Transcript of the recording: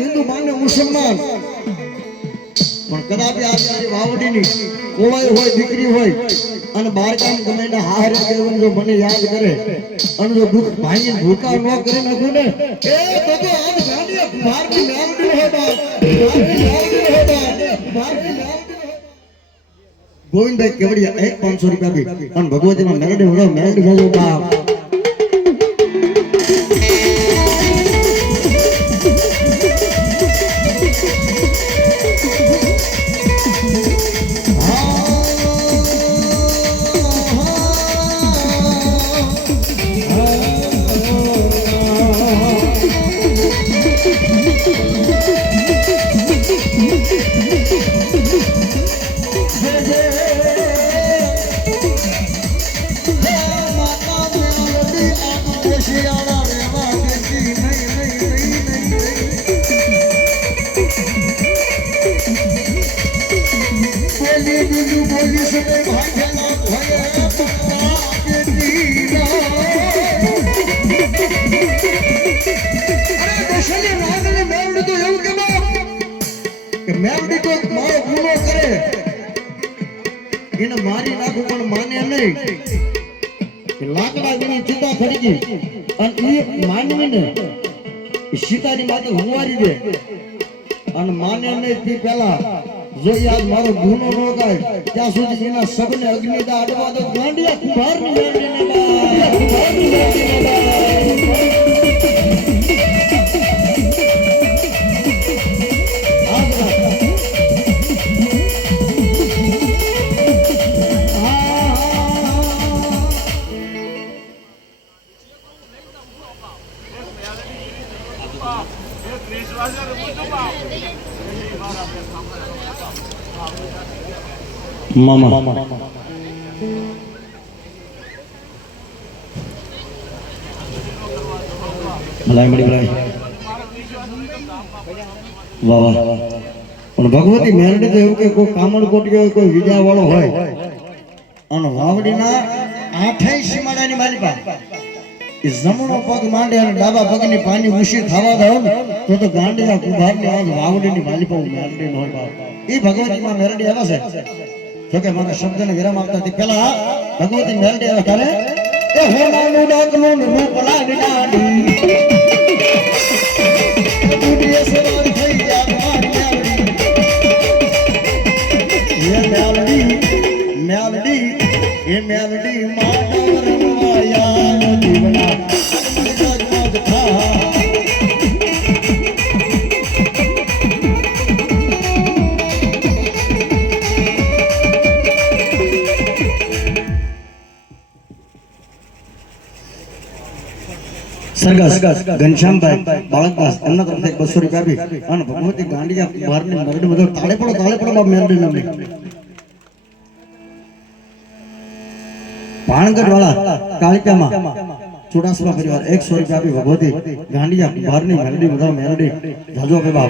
હિન્દુ માને મુસલમાન પણ કદાચ આ વાવડીની કોવાય હોય દીકરી હોય અને બાર કામ ગમે ને હારે કેવું જો મને યાદ કરે અને જો દુઃખ ભાંગી ભૂકા ન કરી નાખું ને એ તો આજ ગાંડીએ ભારતી મેલડી હે બાપ ભારતી મેલડી હે બાપ ભારતી મેલડી ગોવિંદભાઈ કેવડિયા 500 રૂપિયા બી અને ભગવતીમાં મેલડી હોડો મેલડી હોડો બાપ મારી નાખું પણ માને નહીં લાકડા જેની ચિતા ખડી ગઈ અને એ માનવીને સીતાની માથે હુંવારી દે અને માને નહીં તે પહેલા જો યાદ મારો ગુનો ન ગાય ત્યાં સુધી એના સબને અગ્નિદા અડવા દો ગાંડિયા કુંભારની ગાંડીને મામા ભલાઈ મળી ભલાઈ વાહ વાહ પણ ભગવતી મેરડી તો એવું કે કોઈ કામળ કોટીયો હોય કોઈ વિદ્યા વાળો હોય અને વાવડીના 28 સીમાડાની માલિકા એ જમણો પગ માંડે અને ડાબા પગની પાણી ઉશી થવા દો તો ગાંડીના કુંભારની આજ વાવડીની માલિકા મેરડી નો હોય એ ભગવતીમાં મેરડી આવે છે જોકે મને શબ્દને વિરામ આપતા થી પહેલા ભગવતી મેલડી આવે કરે એ હોનાનું ડાકનું રૂપ લાગી ડાડી દુનિયા સવાર થઈ ગયા મારી મેલડી એ મેલડી માનવ રમવાયા જીવના જગમગ થા સરગસ ઘનશ્યામભાઈ બાળકદાસ એમના તરફથી 200 રૂપિયા આપી અને ભગવતી ગાંડિયા બહારની મેરડી બધો તાળે પડો બાપ મેરડી નામે ભાણગઢ વાળા કાલિકામાં ચુડાસમા પરિવાર 100 રૂપિયા આપી ભગવતી ગાંડિયા બહારની મેરડી બધો મેરડી જાજો આપે બાપ